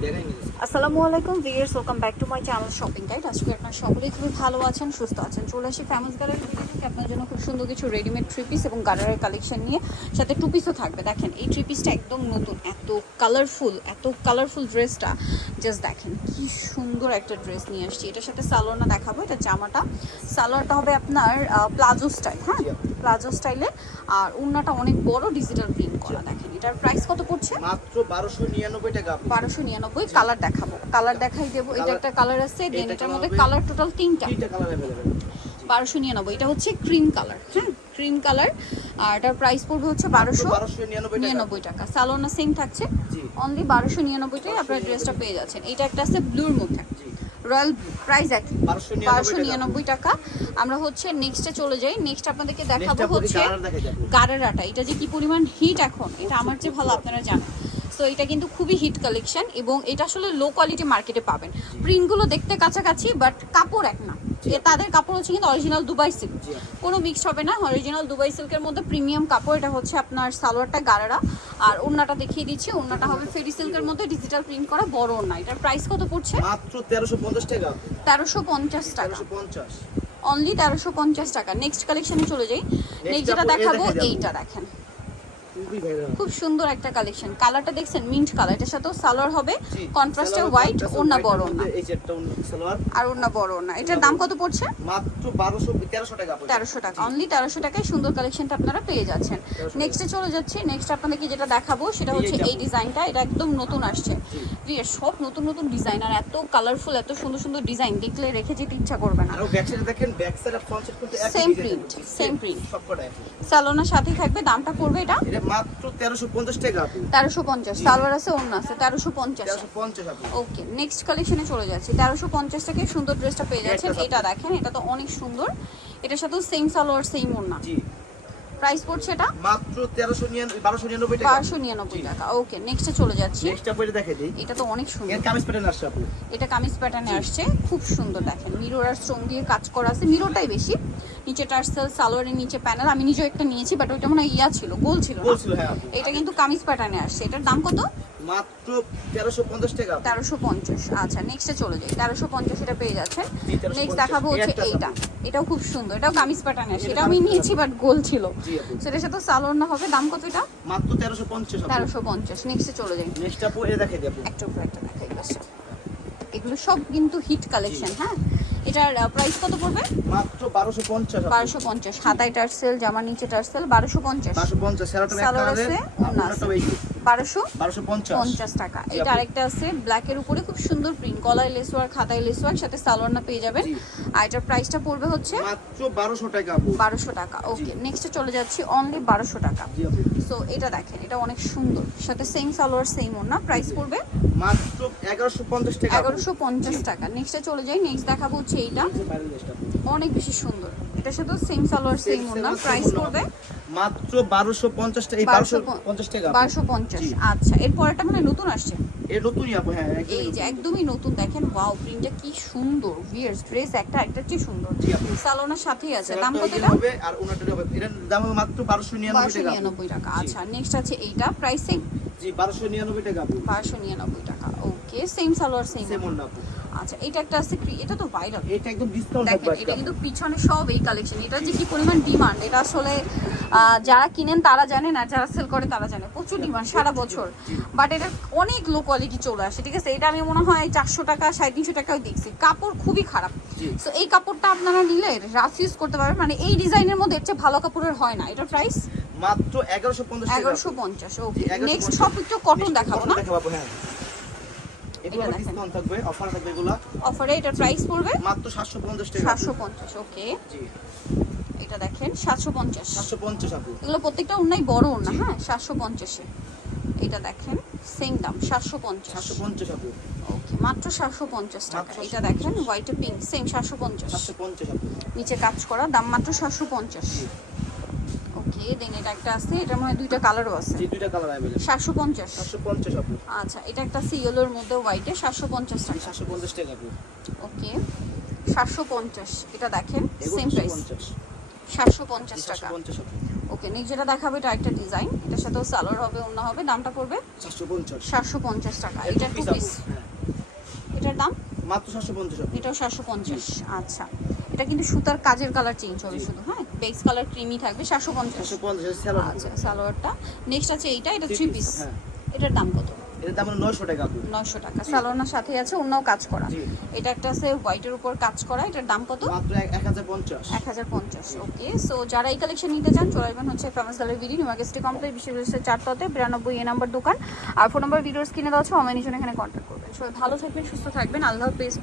আসসালামু আলাইকুম viewers welcome back to my channel shopping guide আজকে আপনার সকলেই খুবই ভালো আছেন সুস্থ আছেন। চলে আসি ফেমাস গ্যালারি থেকে। আপনার জন্য খুব সুন্দর কিছু রেডিমেড থ্রি পিস এবং গার্ডারের কালেকশন নিয়ে। সাথে টু পিসও থাকবে। দেখেন এই থ্রি পিসটা একদম নতুন এত কালারফুল এত কালারফুল ড্রেসটা জাস্ট দেখেন কি সুন্দর একটা ড্রেস নিয়ে আসছি। এটার সাথে সালোয়ারটা দেখাবো। এটা জামাটা। সালোয়ারটা হবে আপনার প্লাজো স্টাইল হ্যাঁ? প্লাজো স্টাইলে আর উন্নাটা অনেক বড় ডিজিটাল প্রিন্ট করা। দেখেন এটার প্রাইস কত পড়ছে? মাত্র বারোশো নিরানব্বই টাকা আপু। বারোশো নিরানব্বই কালার দেখাবো। কালার দেখাই দেবো। এটা একটা কালার আছে দেন এটার মধ্যে কালার টোটাল তিনটা। তিনটা কালার বারোশো নিরানব্বই এটা হচ্ছে ক্রিম কালার হ্যাঁ ক্রিম কালার আর এটার প্রাইস পড়বে হচ্ছে বারোশো বারোশো নিরানব্বই টাকা। সালোনা সেম থাকছে। জি। অনলি বারোশো নিরানব্বইটাই আপনার ড্রেসটা পেয়ে যাচ্ছেন। এটা একটা আছে ব্লুর মধ্যে। রয়্যাল প্রাইস একই বারোশো নিরানব্বই টাকা। আমরা হচ্ছে নেক্সটে চলে যাই। নেক্সট আপনাদেরকে দেখাবো হচ্ছে গারারাটা। এটা যে কি পরিমাণ হিট এখন এটা আমার চেয়ে ভালো আপনারা জানেন। সো এটা কিন্তু খুবই হিট কালেকশন এবং এটা আসলে লো কোয়ালিটি মার্কেটে পাবেন। প্রিন্টগুলো দেখতে কাছাকাছি বাট কাপড় এক না। তাদের কাপড় হচ্ছে কিন্তু অরিজিনাল দুবাই সিল্ক কোনো মিক্স হবে না। অরিজিনাল দুবাই সিল্কের মধ্যে প্রিমিয়াম কাপড় এটা হচ্ছে আপনার সালোয়ারটা গারারা। আর ওড়নাটা দেখিয়ে দিচ্ছি। ওড়নাটা হবে ফেরি সিল্কের মধ্যে ডিজিটাল প্রিন্ট করা বড় ওন্না এটার প্রাইস কত পড়ছে? মাত্র তেরোশো পঞ্চাশ টাকা। আপু। তেরোশো পঞ্চাশ টাকা। তেরোশো পঞ্চাশ। অনলি তেরোশো পঞ্চাশ টাকা। নেক্সট কালেকশনে চলে যাই। নেক্সট যেটা দেখাবো এইটা দেখেন। খুব সুন্দর একটা কালেকশন কালারটা দেখছেন মিন্ট কালার এটার সাথেও সালোয়ার হবে। কন্ট্রাস্টে হোয়াইট ওড়না বড় না আর ওড়না বড় না এটার দাম কত পড়ছে? মাত্র বারোশো তেরোশো টাকা আপু। তেরোশো টাকা। অনলি তেরোশো টাকায় সুন্দর কালেকশনটা আপনারা পেয়ে যাচ্ছেন। নেক্সটে চলে যাচ্ছি। নেক্সট আপনাদেরকে যেটা দেখাবো সেটা হচ্ছে এই ডিজাইনটা এটা একদম নতুন আসছে। সব নতুন নতুন ডিজাইন আর এত কালারফুল এত সুন্দর সুন্দর ডিজাইন দেখলে রেখে যেতে ইচ্ছা করবে না। আরও ব্যাক সাইডে দেখেন ব্যাক সাইড আর ফ্রন্ট সাইড কিন্তু একই print, থাকবে। same print. সবকটা একই। সালোনার সাথেই থাকবে দামটা পড়বে এটা মাত্র তেরোশো পঞ্চাশ টাকা আপু। তেরোশো পঞ্চাশ সালোয়ার আছে ওন্না আছে তেরোশো পঞ্চাশ। তেরোশো পঞ্চাশ আপু। ওকে নেক্সট কালেকশনে চলে যাচ্ছি। তেরোশো পঞ্চাশ টাকায় সুন্দর ড্রেসটা পেয়ে যাচ্ছেন। এটা দেখেন এটা তো অনেক সুন্দর। এটার সাথেও সেম সালোয়ার সেম ওন্না জি। প্রাইস পড়ছে এটা? মাত্র তেরোশো নিরানব্বই বারোশো নিরানব্বই টাকা। ওকে নেক্সটে চলে যাচ্ছি। দেখে দিই। এটা তো অনেক সুন্দর। এর কামিজ প্যাটার্ন আসছে আপু এটা কামিজ প্যাটার্নে আসছে। খুব সুন্দর দেখেন। মিরর আর স্টোন দিয়ে কাজ করা আছে। মিররটাই বেশি। নিচে টার্সেল সালোয়ারের নিচে প্যানেল আমি নিজেও একটা নিয়েছি বাট ওইটা মনে হয় ইয়া ছিল গোল ছিল হ্যাঁ এটা কিন্তু কামিজ প্যাটার্নে আসছে। এটার দাম কত? মাত্র তেরোশো পঞ্চাশ টাকা আপু। তেরোশো পঞ্চাশ। আচ্ছা নেক্সটে চলে যাই। তেরোশো পঞ্চাশ এটা পেয়ে যাচ্ছেন নেক্সট দেখাবো হচ্ছে এইটা। এটাও খুব সুন্দর। এটাও কামিজ প্যাটার্নে আসছে। এটা আমি নিয়েছি বাট গোল ছিল। সেটার সাথে সালোর না হবে। দাম কত এটা? মাত্র তেরোশো পঞ্চাশ আপু। তেরোশো পঞ্চাশ। নেক্সটে চলে যাই। নেক্সট আপু এটা দেখাই আপু। একটা উপর একটা দেখাই। এগুলো সব কিন্তু হিট কালেকশন হ্যাঁ? এটার প্রাইস কত পড়বে? মাত্র বারোশো পঞ্চাশ বারোশো পঞ্চাশ। হাতায় টার্সেল জামার নিচে টার্সেল বারোশো পঞ্চাশ। বারোশো পঞ্চাশ সালোয়ার একটা আছে, বারোশো পঞ্চাশ। পঞ্চাশ। টাকা। এটা আরেকটা আছে ব্ল্যাকের উপরে খুব সুন্দর প্রিন্ট গলায় লেস ওয়ার্ক খাতায় লেস ওয়ার্ক সাথে সালোয়ার না পেয়ে যাবেন। আর এটার প্রাইসটা পড়বে হচ্ছে? মাত্র বারোশো টাকা আপু। বারোশো টাকা ওকে নেক্সটে চলে যাচ্ছি অনলি বারোশো টাকা। সো এটা দেখেন এটা অনেক সুন্দর। সাথে সেম সালোয়ার সেম ওর না প্রাইস পড়বে? মাত্র এগারোশো পঞ্চাশ টাকা আপু। এগারোশো পঞ্চাশ টাকা। নেক্সটে চলে যাই নেক্সট দেখাবো হচ্ছে এইটা। এই। অনেক বেশি সুন্দর। এটার সাথে সেম সালোয়ার সেম ওর না Same প্রাইস। পড়বে মাত্র বারোশো পঞ্চাশ টাকা এই বারোশো পঞ্চাশ টাকা আপু। বারোশো পঞ্চাশ। জি। আচ্ছা এর পরেরটা মানে নতুন আসছে? এর নতুনই আপু হ্যাঁ এই যে একদমই নতুন দেখেন ওয়াও প্রিন্টটা কি সুন্দর ভিয়ার্স ড্রেস একটা একটা চেয়ে সুন্দর। সালোনার সাথেই আছে দাম কত এটা? হবে আর ওনাটা হবে। এটার দাম হবে মাত্র বারোশো নিরানব্বই বারোশো টাকা আচ্ছা নেক্সট আছে এইটা প্রাইস সেম জি বারোশো নিরানব্বই টাকা আপু। বারোশো নিরানব্বই টাকা ওকে সেম সালোয়ার সেম সেমন না আপু। আচ্ছা এটা একটা আছে এটা তো ভাইরাল এটা একদম ডিসকাউন্ট দেখেন এটা কিন্তু পিছনে সব এই কালেকশন এটা যে কি পরিমাণ ডিমান্ড এটা আসলে যারা কিনেন তারা জানেন আর যারা সেল করে তারা জানে। প্রচুর ডিমান্ড সারা বছর। বাট এটা অনেক লো কোয়ালিটি চলে আসে ঠিক আছে? এটা আমি মনে হয় চারশো টাকা সাড়ে তিনশো টাকায় দেখছি। কাপড় খুবই খারাপ। তো এই কাপড়টা আপনারা নিলে রাফ ইউজ করতে পারবেন। মানে এই ডিজাইনের মধ্যে এর চেয়ে ভালো কাপড়ের হয় না। এটার প্রাইস মাত্র এগারোশো পঞ্চাশ এগারোশো পঞ্চাশ ওকে নেক্সট সব একটু কটন দেখাবো না? দেখাবো হ্যাঁ। এগুলো এটা। ডিসকাউন্ট থাকবে অফার থাকবে এগুলা। অফারে এটার প্রাইস পড়বে? মাত্র সাতশো পঞ্চাশ টাকা। সাতশো পঞ্চাশ ওকে জি। এটা দেখেন সাতশো পঞ্চাশ। সাতশো পঞ্চাশ আপু। এগুলো প্রত্যেকটা অন্যায় বড় না হ্যাঁ? সাতশো পঞ্চাশে। এটা দেখেন সেম দাম সাতশো পঞ্চাশ। সাতশো পঞ্চাশ আপু। ওকে মাত্র সাতশো পঞ্চাশ টাকা। এটা দেখেন হোয়াইটে পিঙ্ক সেম সাতশো পঞ্চাশ। সাতশো পঞ্চাশ আপু। নিচে কাজ করা দাম মাত্র সাতশো পঞ্চাশ। জি। ওকে দেন এটা একটা আছে এটার মধ্যে দুইটা কালারও আছে। জি দুইটা কালার পঞ্চাশ। সাতশো পঞ্চাশ আপু আচ্ছা এটা একটা ইয়েলোর মধ্যে হোয়াইটে সাতশো পঞ্চাশ টাকা। সাতশো পঞ্চাশ টাকা আপু ওকে সাতশো পঞ্চাশ এটা দেখেন সেম প্রাইস পঞ্চাশ সাতশো পঞ্চাশ। সাতশো টাকা। পঞ্চাশ আপু ওকে নেক্সট যেটা দেখাবে এটা একটা ডিজাইন এটার সাথেও সালোয়ার হবে অন্য হবে দামটা পড়বে সাতশো পঞ্চাশ। সাতশো পঞ্চাশ টাকা। এটা টু পিস হ্যাঁ। এটার দাম? মাত্র সাতশো পঞ্চাশ হবে এটাও সাতশো পঞ্চাশ আচ্ছা। এটা কিন্তু সুতার কাজের কালার চেঞ্জ হবে শুধু হ্যাঁ? বেস কালার ক্রিমি থাকবে সাতশো পঞ্চাশ। আচ্ছা সালোয়ারটা। নেক্সট আছে এইটা এটা থ্রি পিস হ্যাঁ। এটার দাম কত? এটার দাম হলো নয়শো টাকা আপু নয়শো টাকা। সালোয়ার সাথে আছে অন্যও কাজ করা। এটা একটা আছে হোয়াইটের উপর কাজ করা এটার দাম কত? মাত্র এক এক হাজার পঞ্চাশ। এক হাজার পঞ্চাশ ওকে সো যারা এই কালেকশন নিতে চান চলে আসবেন হচ্ছে ফেমাস গালের বিডি নিউমার্কেস্টি কমপ্লেক্স বিশ্ববিদ্যালয়ের চারটাতে বিরানব্বই এ নাম্বার দোকান। আর ফোন নাম্বার ভিডিওস কিনে দেওয়া আছে অনলাইনের জন্য এখানে কন্ট্যাক্ট করবেন। সবাই ভালো থাকবেন সুস্থ থাকবেন আল্লাহ হাফেজ।